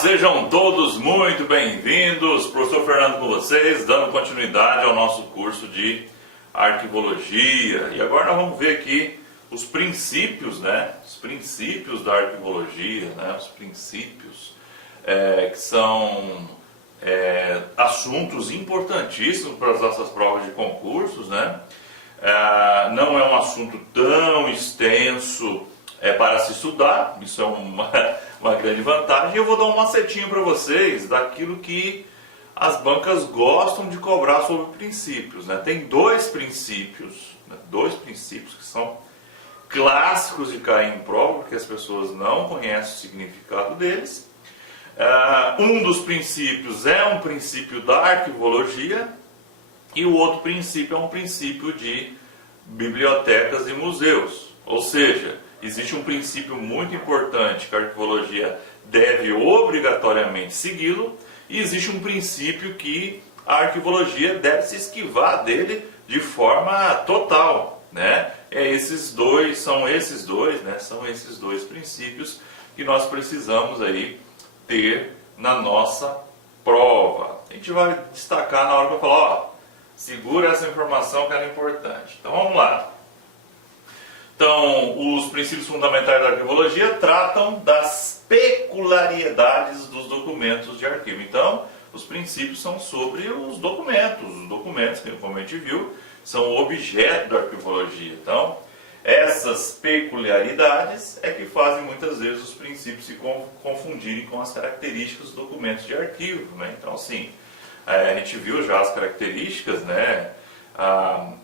Sejam todos muito bem-vindos. Professor Fernando com vocês, dando continuidade ao nosso curso de arquivologia. E agora nós vamos ver aqui os princípios, né? Os princípios da arquivologia, né? Os princípios que são assuntos importantíssimos para as nossas provas de concursos, né? Não é um assunto tão extenso para se estudar, isso é uma grande vantagem. Eu vou dar um macetinho para vocês daquilo que as bancas gostam de cobrar sobre princípios, né? Tem dois princípios que são clássicos de cair em prova, porque as pessoas não conhecem o significado deles. Um dos princípios é um princípio da arquivologia e o outro princípio é um princípio de bibliotecas e museus. Ou seja, existe um princípio muito importante que a arquivologia deve obrigatoriamente segui-lo, e existe um princípio que a arquivologia deve se esquivar dele de forma total, né? São esses dois princípios que nós precisamos aí ter na nossa prova. A gente vai destacar na hora que eu falar, ó, segura essa informação que ela é importante. Então vamos lá. Então, os princípios fundamentais da arquivologia tratam das peculiaridades dos documentos de arquivo. Então, os princípios são sobre os documentos. Os documentos, que como a gente viu, são o objeto da arquivologia. Então, essas peculiaridades é que fazem muitas vezes os princípios se confundirem com as características dos documentos de arquivo, né? Então, assim, a gente viu já as características, né?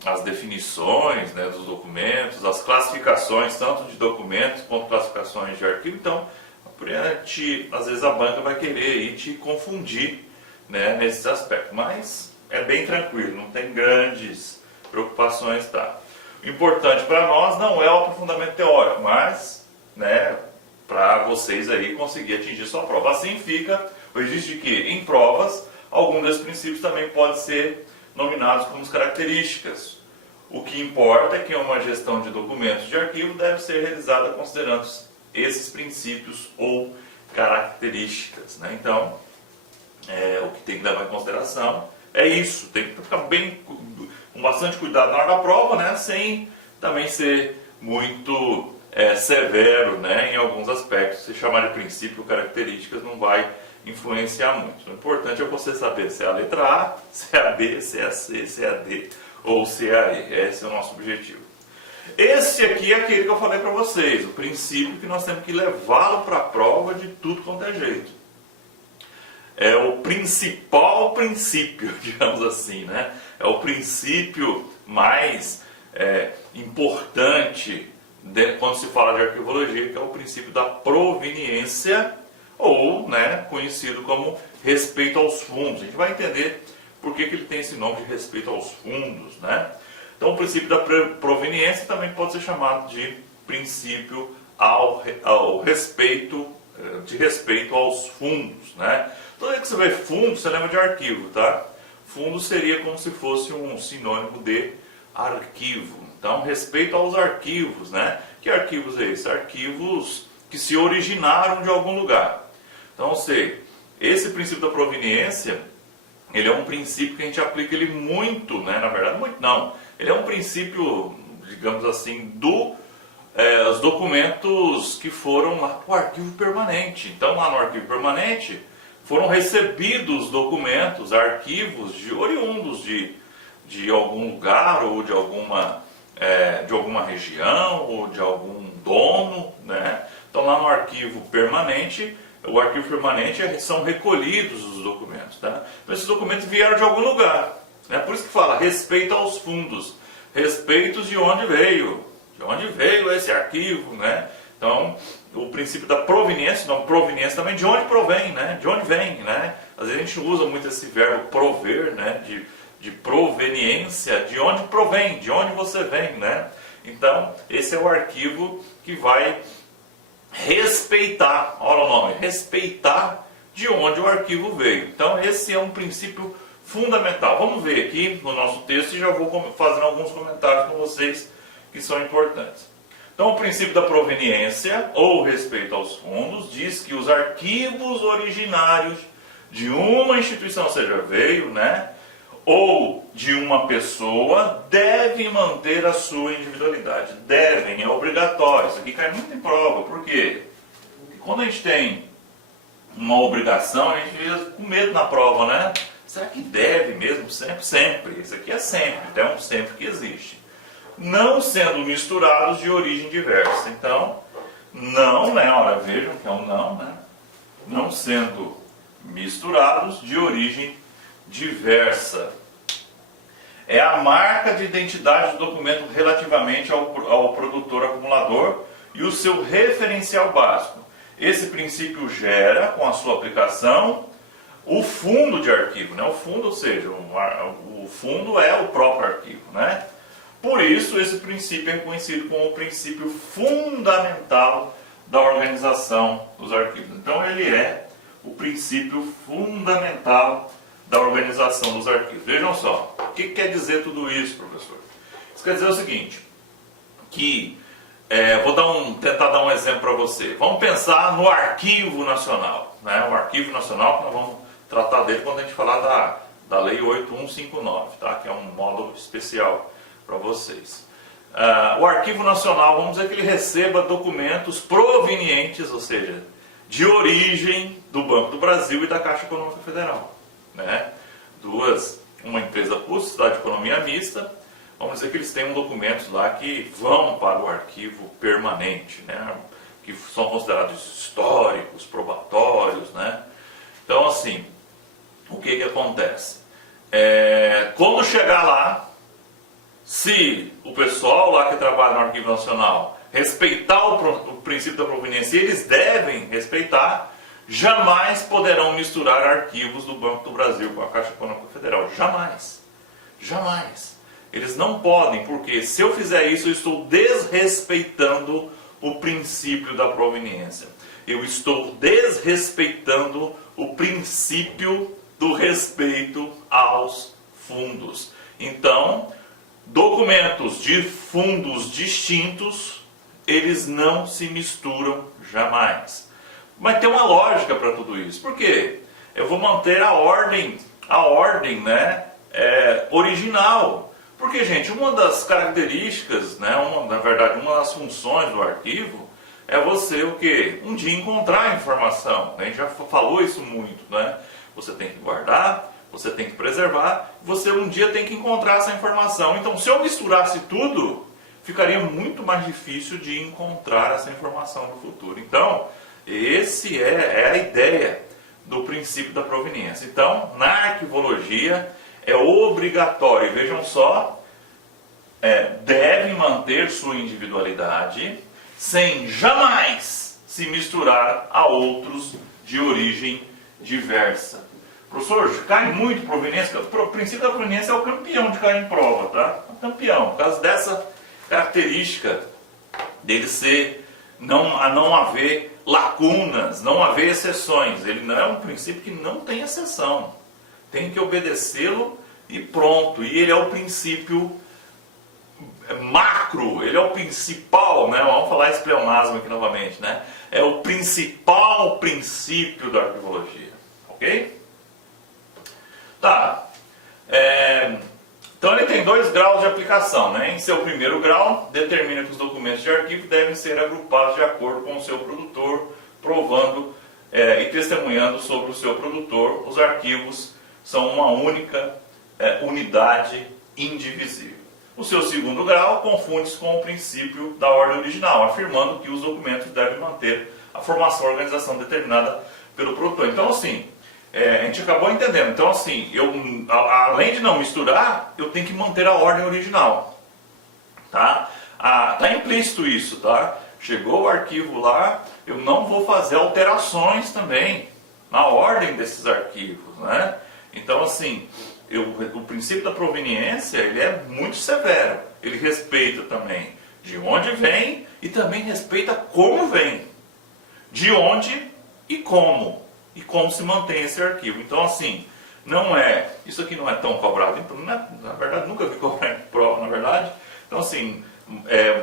As definições, né, dos documentos, as classificações tanto de documentos quanto classificações de arquivo. Então, às vezes a banca vai querer aí te confundir, né, nesses aspectos, mas é bem tranquilo, não tem grandes preocupações, tá? O importante para nós não é o aprofundamento teórico, mas, né, para vocês aí conseguir atingir sua prova. Assim fica o registro de que em provas algum desses princípios também pode ser nominados como características. O que importa é que uma gestão de documentos de arquivo deve ser realizada considerando esses princípios ou características, né? Então, o que tem que levar em consideração é isso. Tem que ficar com bastante cuidado na hora da prova, né? Sem também ser muito severo, né? Em alguns aspectos. Se chamar de princípio ou características não vai influenciar muito. O importante é você saber se é a letra A, se é a B, se é a C, se é a D ou se é a E. Esse é o nosso objetivo. Esse aqui é aquele que eu falei para vocês, o princípio que nós temos que levá-lo para a prova de tudo quanto é jeito. É o principal princípio, digamos assim, né? É o princípio mais importante quando se fala de arquivologia, que é o princípio da proveniência, ou, né, conhecido como respeito aos fundos. A gente vai entender por que ele tem esse nome de respeito aos fundos, né? Então, o princípio da proveniência também pode ser chamado de princípio ao respeito, de respeito aos fundos, né? Toda vez que você vê fundo, você lembra de arquivo, tá? Fundo seria como se fosse um sinônimo de arquivo. Então, respeito aos arquivos, né? Que arquivos é esse? Arquivos que se originaram de algum lugar. Então, esse princípio da proveniência, ele é um princípio que a gente aplica ele muito, né? Na verdade, muito não. Ele é um princípio, digamos assim, os documentos que foram lá para o arquivo permanente. Então, lá no arquivo permanente, foram recebidos documentos, arquivos oriundos de algum lugar, ou de alguma região, ou de algum dono, né? Então, lá no arquivo permanente, o arquivo permanente são recolhidos os documentos, tá? Então, esses documentos vieram de algum lugar, né? Por isso que fala respeito aos fundos, respeito de onde veio esse arquivo, né? Então, o princípio da proveniência, não, proveniência também, de onde provém, né? De onde vem, né? Às vezes a gente usa muito esse verbo prover, né? De proveniência, de onde provém, de onde você vem, né? Então, esse é o arquivo que vai respeitar, olha o nome, respeitar de onde o arquivo veio. Então, esse é um princípio fundamental. Vamos ver aqui no nosso texto e já vou fazendo alguns comentários com vocês que são importantes. Então, o princípio da proveniência, ou respeito aos fundos, diz que os arquivos originários de uma instituição, ou seja, veio, né, ou de uma pessoa, devem manter a sua individualidade. Devem, é obrigatório. Isso aqui cai muito em prova. Por quê? Porque quando a gente tem uma obrigação, a gente fica com medo na prova, né? Será que deve mesmo? Sempre, sempre. Isso aqui é sempre, é um sempre que existe. Não sendo misturados de origem diversa. Então, não, né? Ora, vejam que é um não, né? Não sendo misturados de origem diversa. É a marca de identidade do documento relativamente ao produtor acumulador e o seu referencial básico. Esse princípio gera, com a sua aplicação, o fundo de arquivo, né? O fundo, ou seja, o fundo é o próprio arquivo, né? Por isso, esse princípio é reconhecido como o princípio fundamental da organização dos arquivos. Então, ele é o princípio fundamental da organização dos arquivos. Vejam só, o que quer dizer tudo isso, professor? Isso quer dizer o seguinte, que, tentar dar um exemplo para você. Vamos pensar no Arquivo Nacional, né? O Arquivo Nacional, que nós vamos tratar dele quando a gente falar da Lei 8159, tá? Que é um módulo especial para vocês. O Arquivo Nacional, vamos dizer que ele receba documentos provenientes, ou seja, de origem do Banco do Brasil e da Caixa Econômica Federal, né? Uma empresa pública, Sociedade de Economia Mista, vamos dizer que eles têm documentos lá que vão para o arquivo permanente, né? Que são considerados históricos, probatórios, né? Então, assim, o que acontece? Quando chegar lá, se o pessoal lá que trabalha no Arquivo Nacional respeitar o princípio da proveniência, eles devem respeitar, jamais poderão misturar arquivos do Banco do Brasil com a Caixa Econômica Federal. Jamais. Jamais. Eles não podem, porque se eu fizer isso, eu estou desrespeitando o princípio da proveniência. Eu estou desrespeitando o princípio do respeito aos fundos. Então, documentos de fundos distintos, eles não se misturam jamais. Mas tem uma lógica para tudo isso. Por quê? Eu vou manter a ordem, né, original. Porque, gente, uma das características, né, na verdade, uma das funções do arquivo é você o quê? Um dia encontrar a informação. A gente já falou isso muito, né? Você tem que guardar, você tem que preservar, você um dia tem que encontrar essa informação. Então, se eu misturasse tudo, ficaria muito mais difícil de encontrar essa informação no futuro. Então, esse é a ideia do princípio da proveniência. Então, na arquivologia, é obrigatório, vejam só, deve manter sua individualidade sem jamais se misturar a outros de origem diversa. Professor, cai muito proveniência. O princípio da proveniência é o campeão de cair em prova, tá? O campeão, por causa dessa característica dele ser, não haver lacunas, não haver exceções. Ele não é um princípio que não tem exceção. Tem que obedecê-lo e pronto. E ele é o princípio macro, ele é o principal, né? Vamos falar esse pleonasmo aqui novamente, né? É o principal princípio da arquivologia, ok? Tá. Então ele tem 2 graus de aplicação, né? Em seu primeiro grau, determina que os documentos de arquivo devem ser agrupados de acordo com o seu produtor, provando e testemunhando sobre o seu produtor. Os arquivos são uma única unidade indivisível. O seu segundo grau confunde-se com o princípio da ordem original, afirmando que os documentos devem manter a formação e organização determinada pelo produtor. Então, assim, a gente acabou entendendo. Então, assim, além de não misturar, eu tenho que manter a ordem original. Tá? Tá implícito isso, tá? Chegou o arquivo lá, eu não vou fazer alterações também na ordem desses arquivos, né? Então, assim, o princípio da proveniência, ele é muito severo. Ele respeita também de onde vem e também respeita como vem. De onde e como se mantém esse arquivo. Então, assim, isso aqui não é tão cobrado, na verdade, nunca vi cobrar em prova, na verdade. Então, assim,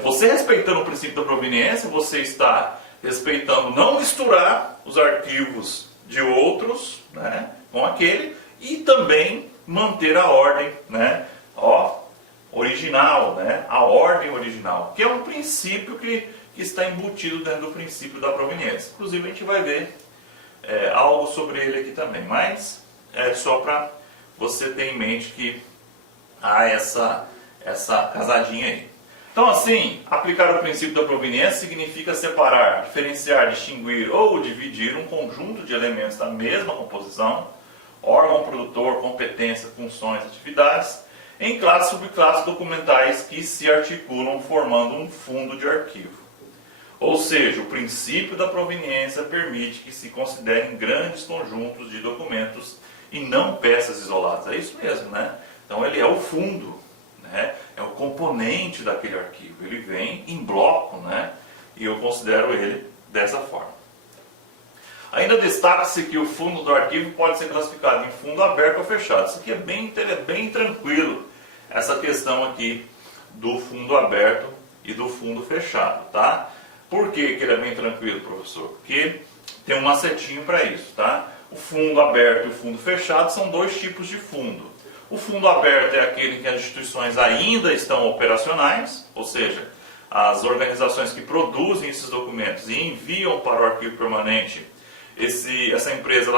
você respeitando o princípio da proveniência, você está respeitando não misturar os arquivos de outros, né, com aquele, e também manter a ordem, né, original, né, a ordem original, que é um princípio que está embutido dentro do princípio da proveniência. Inclusive a gente vai ver algo sobre ele aqui também, mas é só para você ter em mente que há essa casadinha aí. Então, assim, aplicar o princípio da proveniência significa separar, diferenciar, distinguir ou dividir um conjunto de elementos da mesma composição, órgão produtor, competência, funções, atividades, em classes e subclasses documentais que se articulam formando um fundo de arquivo. Ou seja, o princípio da proveniência permite que se considerem grandes conjuntos de documentos e não peças isoladas. É isso mesmo, né? Então ele é o fundo, né? É o componente daquele arquivo. Ele vem em bloco, né? E eu considero ele dessa forma. Ainda destaca-se que o fundo do arquivo pode ser classificado em fundo aberto ou fechado. Isso aqui é bem tranquilo, essa questão aqui do fundo aberto e do fundo fechado, tá? Por que ele é bem tranquilo, professor? Porque tem um macetinho para isso, tá? O fundo aberto e o fundo fechado são dois tipos de fundo. O fundo aberto é aquele que as instituições ainda estão operacionais, ou seja, as organizações que produzem esses documentos e enviam para o arquivo permanente, essa empresa,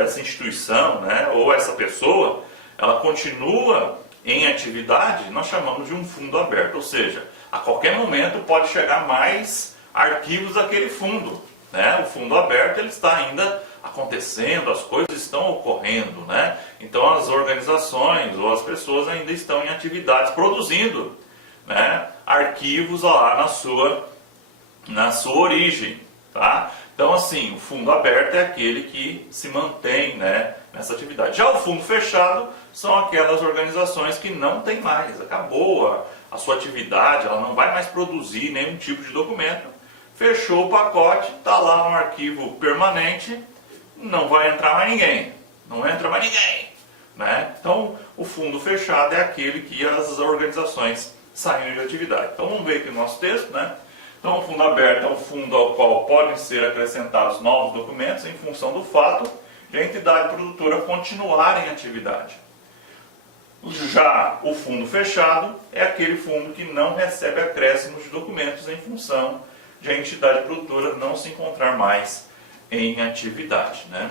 essa instituição, né, ou essa pessoa, ela continua em atividade, nós chamamos de um fundo aberto, ou seja, a qualquer momento pode chegar mais arquivos daquele fundo, né? O fundo aberto ele está ainda acontecendo, as coisas estão ocorrendo, né? Então as organizações ou as pessoas ainda estão em atividades produzindo, né, arquivos lá na sua origem, tá? Então assim, o fundo aberto é aquele que se mantém, né, nessa atividade. Já o fundo fechado são aquelas organizações que não tem mais, acabou a sua atividade, ela não vai mais produzir nenhum tipo de documento, fechou o pacote, está lá no arquivo permanente, não vai entrar mais ninguém, não entra mais ninguém, né? Então o fundo fechado é aquele que as organizações saem de atividade. Então vamos ver aqui o nosso texto, né? Então o fundo aberto é o fundo ao qual podem ser acrescentados novos documentos em função do fato de a entidade produtora continuar em atividade. Já o fundo fechado é aquele fundo que não recebe acréscimos de documentos em função de a entidade produtora não se encontrar mais em atividade, né?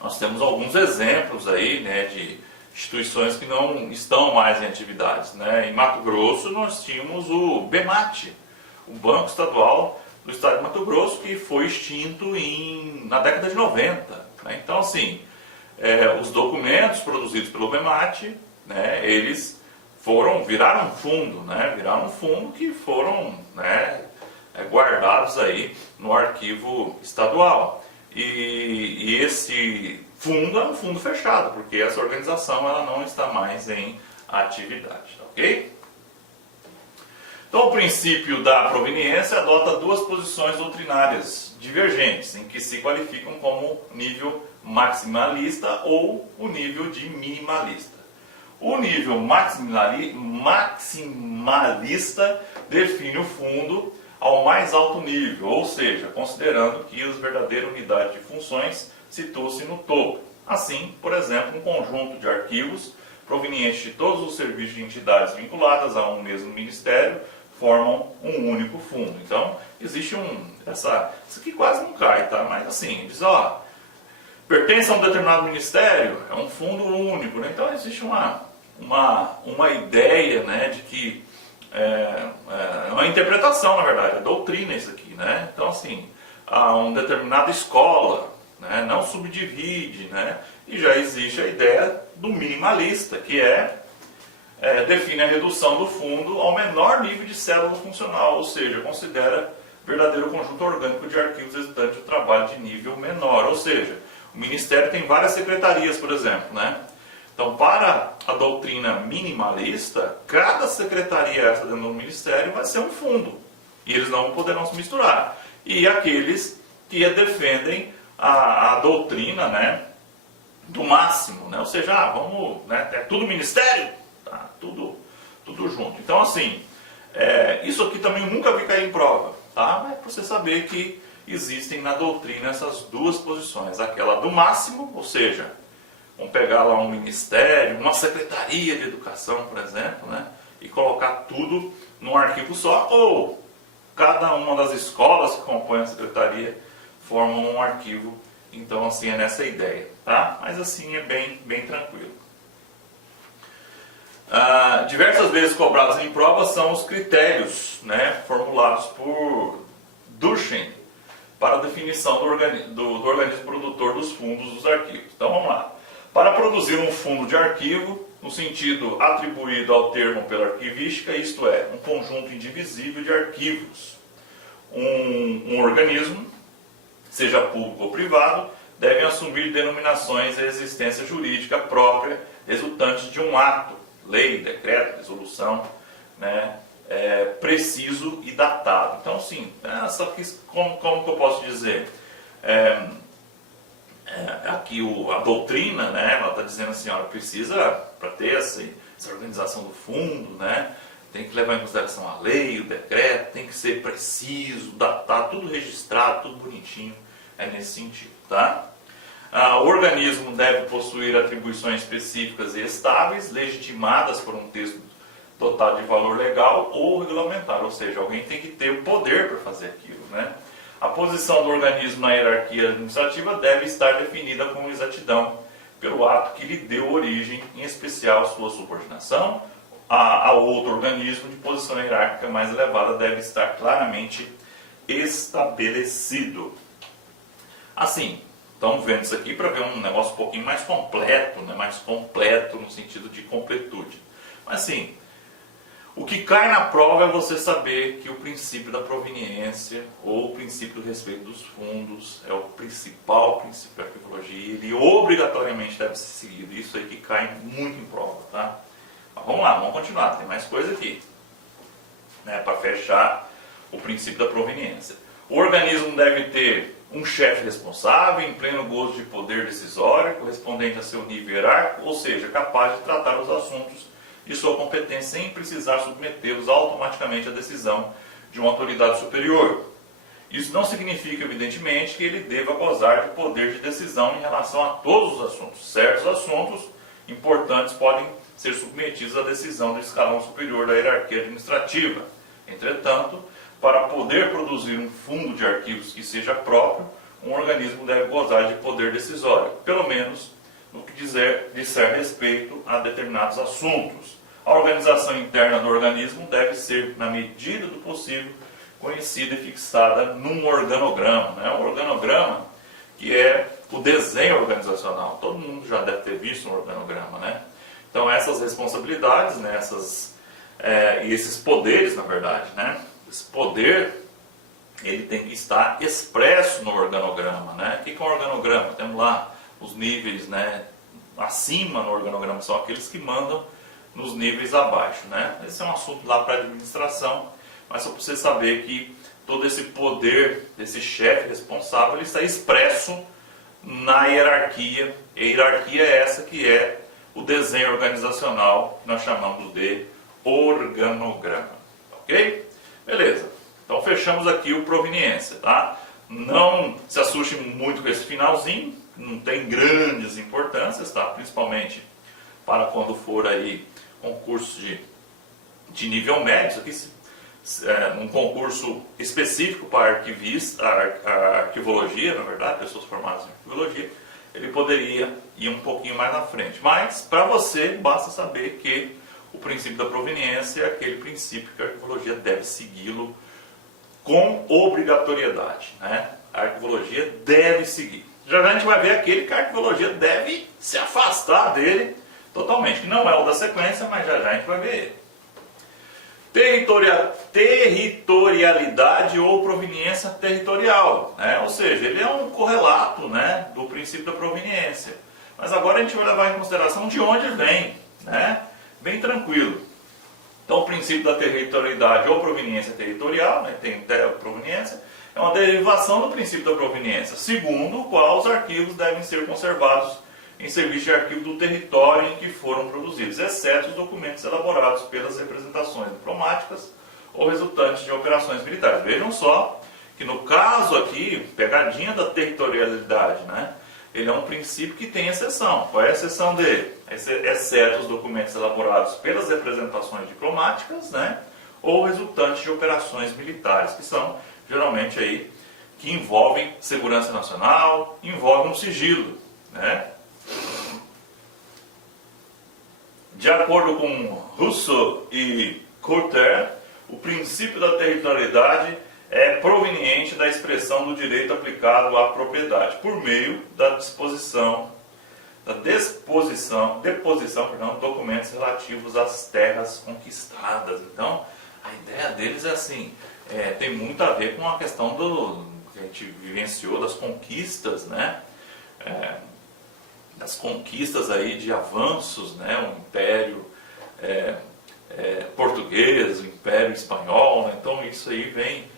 Nós temos alguns exemplos aí, né, de instituições que não estão mais em atividades, né? Em Mato Grosso nós tínhamos o BEMAT, o Banco Estadual do Estado de Mato Grosso, que foi extinto na década de 90. Né? Então, assim, os documentos produzidos pelo BEMAT, né, eles viraram um fundo, né? Viraram um fundo que foram, né, guardados aí no arquivo estadual. E esse fundo é um fundo fechado, porque essa organização ela não está mais em atividade, ok? Então, o princípio da proveniência adota duas posições doutrinárias divergentes, em que se qualificam como nível maximalista ou o nível de minimalista. O nível maximalista define o fundo ao mais alto nível, ou seja, considerando que a verdadeira unidade de funções situa-se no topo. Assim, por exemplo, um conjunto de arquivos provenientes de todos os serviços de entidades vinculadas a um mesmo ministério formam um único fundo. Então, existe isso aqui quase não cai, tá? Mas assim, diz, pertence a um determinado ministério, é um fundo único, né? Então, existe uma ideia, né, de que é uma interpretação, na verdade, é doutrina isso aqui, né? Então, assim, uma determinada escola, né, não subdivide, né? E já existe a ideia do minimalista, que define a redução do fundo ao menor nível de célula funcional, ou seja, considera verdadeiro conjunto orgânico de arquivos resultante do trabalho de nível menor. Ou seja, o Ministério tem várias secretarias, por exemplo, né? Então, para a doutrina minimalista, cada secretaria essa dentro do Ministério vai ser um fundo, e eles não poderão se misturar. E aqueles que defendem a doutrina, né, do máximo, né? Ou seja, vamos, né, é tudo Ministério, tá? Tudo junto. Então, assim, Isso aqui também nunca vi cair em prova, tá? Mas para você saber que existem na doutrina essas duas posições. Aquela do máximo, ou seja, vamos pegar lá um ministério, uma secretaria de educação, por exemplo, né? E colocar tudo num arquivo só, ou cada uma das escolas que compõem a secretaria formam um arquivo. Então, assim, é nessa ideia, tá? Mas assim é bem tranquilo. Diversas vezes cobrados em prova são os critérios, né, formulados por Durkheim para a definição do organismo produtor dos fundos dos arquivos. Então vamos lá. Para produzir um fundo de arquivo, no sentido atribuído ao termo pela arquivística, isto é, um conjunto indivisível de arquivos, um organismo, seja público ou privado, deve assumir denominações e existência jurídica própria resultantes de um ato, lei, decreto, resolução, né, preciso e datado. Então, sim, como que eu posso dizer? Aqui a doutrina, né, ela está dizendo assim, olha, precisa, para ter essa organização do fundo, né, tem que levar em consideração a lei, o decreto, tem que ser preciso, datado, tudo registrado, tudo bonitinho, é nesse sentido, tá? O organismo deve possuir atribuições específicas e estáveis, legitimadas por um texto dotado de valor legal ou regulamentar, ou seja, alguém tem que ter o poder para fazer aquilo, né? A posição do organismo na hierarquia administrativa deve estar definida com exatidão pelo ato que lhe deu origem, em especial sua subordinação a outro organismo de posição hierárquica mais elevada deve estar claramente estabelecido. Assim, estamos vendo isso aqui para ver um negócio um pouquinho mais completo, né? Mais completo no sentido de completude. Mas assim, o que cai na prova é você saber que o princípio da proveniência ou o princípio do respeito dos fundos é o principal princípio da arquivologia, ele obrigatoriamente deve ser seguido. Isso aí que cai muito em prova, tá? Mas vamos lá, vamos continuar, tem mais coisa aqui, né, para fechar o princípio da proveniência. O organismo deve ter um chefe responsável, em pleno gozo de poder decisório, correspondente a seu nível hierárquico, ou seja, capaz de tratar os assuntos de sua competência sem precisar submetê-los automaticamente à decisão de uma autoridade superior. Isso não significa, evidentemente, que ele deva gozar de poder de decisão em relação a todos os assuntos. Certos assuntos importantes podem ser submetidos à decisão do escalão superior da hierarquia administrativa. Entretanto, para poder produzir um fundo de arquivos que seja próprio, um organismo deve gozar de poder decisório, pelo menos no que disser respeito a determinados assuntos. A organização interna do organismo deve ser, na medida do possível, conhecida e fixada num organograma. Né? Um organograma que é o desenho organizacional. Todo mundo já deve ter visto um organograma, né? Então essas responsabilidades, né, e esses poderes, na verdade, né? Esse poder, ele tem que estar expresso no organograma, né? O que é um organograma? Temos lá os níveis, né, acima no organograma, são aqueles que mandam nos níveis abaixo, né? Esse é um assunto lá para a administração, mas só para você saber que todo esse poder desse chefe responsável ele está expresso na hierarquia, e a hierarquia é essa que é o desenho organizacional que nós chamamos de organograma, ok? Beleza, então fechamos aqui o proveniência, tá? Não se assuste muito com esse finalzinho, não tem grandes importâncias, tá? Principalmente para quando for aí concurso de nível médio, isso aqui um concurso específico para arquivista, a arquivologia, na verdade, pessoas formadas em arquivologia, ele poderia ir um pouquinho mais na frente. Mas, para você, basta saber que o princípio da proveniência é aquele princípio que a arquivologia deve segui-lo com obrigatoriedade, né? A arquivologia deve seguir. Já a gente vai ver aquele que a arquivologia deve se afastar dele totalmente, que não é o da sequência, mas já a gente vai ver ele. Territorialidade ou proveniência territorial, né? Ou seja, ele é um correlato, né, do princípio da proveniência. Mas agora a gente vai levar em consideração de onde vem, né? Bem tranquilo. Então o princípio da territorialidade ou proveniência territorial, né, tem proveniência, é uma derivação do princípio da proveniência, segundo o qual os arquivos devem ser conservados em serviço de arquivo do território em que foram produzidos, exceto os documentos elaborados pelas representações diplomáticas ou resultantes de operações militares. Vejam só que no caso aqui, pegadinha da territorialidade, né? Ele é um princípio que tem exceção. Qual é a exceção dele? Exceto os documentos elaborados pelas representações diplomáticas, né? Ou resultantes de operações militares, que são geralmente aí que envolvem segurança nacional, envolvem um sigilo, né? De acordo com Rousseau e Courter, o princípio da territorialidade é proveniente da expressão do direito aplicado à propriedade, por meio da deposição de documentos relativos às terras conquistadas. Então, a ideia deles é assim, tem muito a ver com a questão que a gente vivenciou das conquistas, né? Das conquistas aí de avanços, né? O Império Português, o Império Espanhol, né? Então isso aí vem,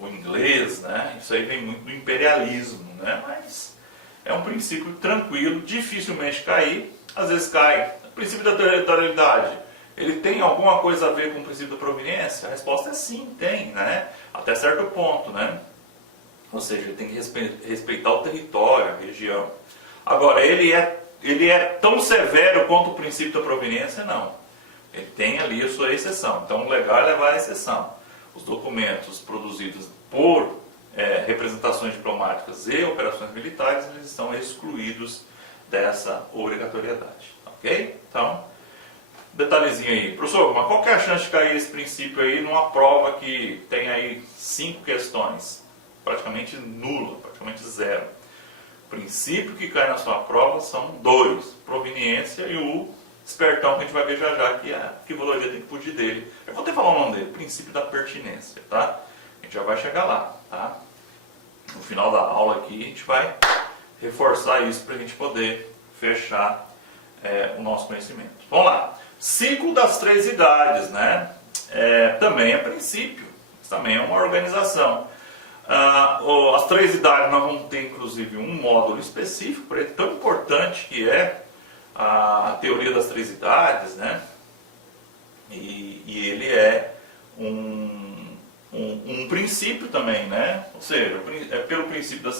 o inglês, né? Isso aí vem muito do imperialismo, né? Mas é um princípio tranquilo, dificilmente cair, às vezes cai. O princípio da territorialidade, ele tem alguma coisa a ver com o princípio da proveniência? A resposta é sim, tem, né? Até certo ponto, né? Ou seja, ele tem que respeitar o território, a região. Agora, ele é tão severo quanto o princípio da proveniência? Não. Ele tem ali a sua exceção. Então, o legal é levar a exceção. Os documentos produzidos por representações diplomáticas e operações militares, eles estão excluídos dessa obrigatoriedade. Ok? Então, detalhezinho aí. Professor, mas qual que é a chance de cair esse princípio aí numa prova que tem aí 5 questões? Praticamente nula, praticamente zero. O princípio que cai na sua prova são 2, proveniência e o espertão que a gente vai ver já que a arquivologia tem que fugir dele. Eu vou até falar o nome dele, princípio da pertinência, tá? A gente já vai chegar lá, tá? No final da aula aqui a gente vai reforçar isso para a gente poder fechar o nosso conhecimento. Vamos lá. Ciclo das 3 idades, né? Também é princípio, também é uma organização. As 3 idades nós vamos ter inclusive um módulo específico, para ele tão importante que é a teoria das 3 idades, né? E ele é um princípio também, né? Ou seja, pelo princípio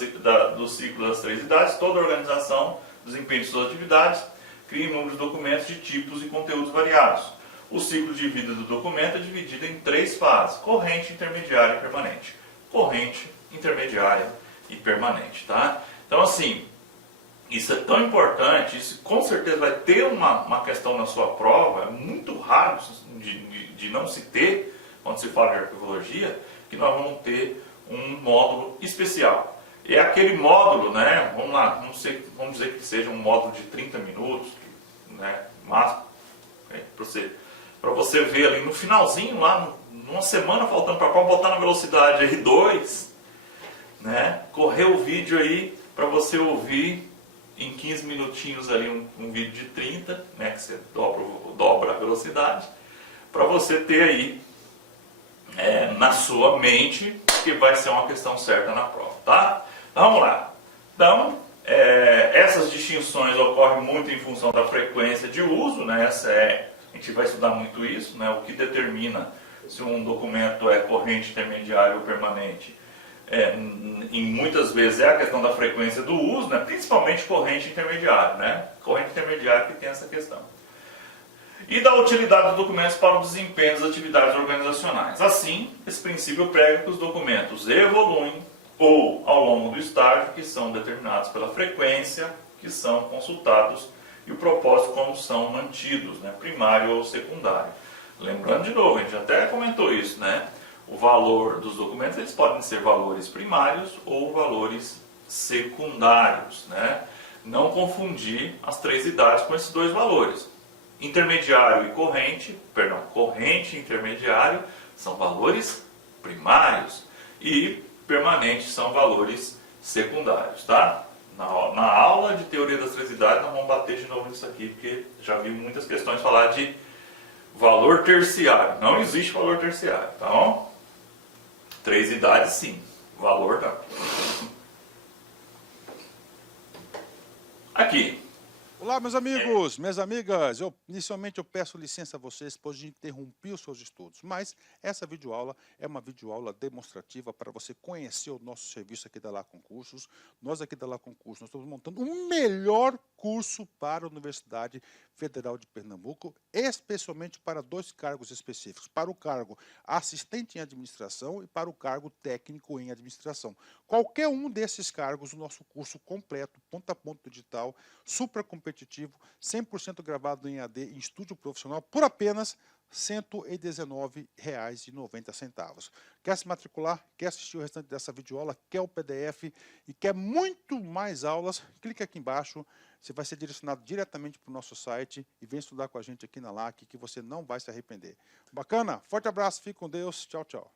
do ciclo das 3 idades, toda organização desempenha suas atividades, cria inúmeros documentos de tipos e conteúdos variados. O ciclo de vida do documento é dividido em 3 fases: corrente, intermediária e permanente. Corrente, intermediária e permanente, tá? Então, assim, isso é tão importante, isso com certeza vai ter uma questão na sua prova, é muito raro de não se ter, quando se fala de arquivologia, que nós vamos ter um módulo especial. E é aquele módulo, né, vamos lá, vamos dizer que seja um módulo de 30 minutos, né, máximo, para você ver ali no finalzinho, lá numa semana faltando para a prova, botar na velocidade R2, né, correr o vídeo aí para você ouvir em 15 minutinhos ali um vídeo de 30, né, que você dobra a velocidade, para você ter aí na sua mente que vai ser uma questão certa na prova, tá? Então, vamos lá. Então, essas distinções ocorrem muito em função da frequência de uso, né? A gente vai estudar muito isso, né? O que determina se um documento é corrente, intermediário ou permanente. Em muitas vezes é a questão da frequência do uso, né? Principalmente corrente intermediário, né? Corrente intermediária que tem essa questão. E da utilidade dos documentos para o desempenho das atividades organizacionais. Assim, esse princípio prega que os documentos evoluem ou ao longo do estágio, que são determinados pela frequência que são consultados e o propósito como são mantidos, né? Primário ou secundário. Lembrando de novo, a gente até comentou isso, né? O valor dos documentos, eles podem ser valores primários ou valores secundários, né? Não confundir as 3 idades com esses 2 valores. Intermediário e corrente, corrente e intermediário são valores primários e permanentes são valores secundários, tá? Na aula de teoria das 3 idades nós vamos bater de novo nisso aqui, porque já vi muitas questões falar de valor terciário. Não existe valor terciário, tá bom? 3 idades sim, valor não. Aqui, Olá, meus amigos, minhas amigas. Inicialmente eu peço licença a vocês, pois interrompi os seus estudos, mas essa videoaula é uma videoaula demonstrativa para você conhecer o nosso serviço aqui da La Concursos. Nós aqui da La Concursos, nós estamos montando o melhor curso para a Universidade Federal de Pernambuco, especialmente para 2 cargos específicos, para o cargo assistente em administração e para o cargo técnico em administração. Qualquer um desses cargos, o nosso curso completo, ponta a ponta digital, super competitivo, 100% gravado em AD em estúdio profissional, por apenas R$ 119,90. Quer se matricular? Quer assistir o restante dessa videoaula? Quer o PDF e quer muito mais aulas? Clique aqui embaixo, você vai ser direcionado diretamente para o nosso site e vem estudar com a gente aqui na LAC, que você não vai se arrepender. Bacana? Forte abraço, fique com Deus, tchau, tchau.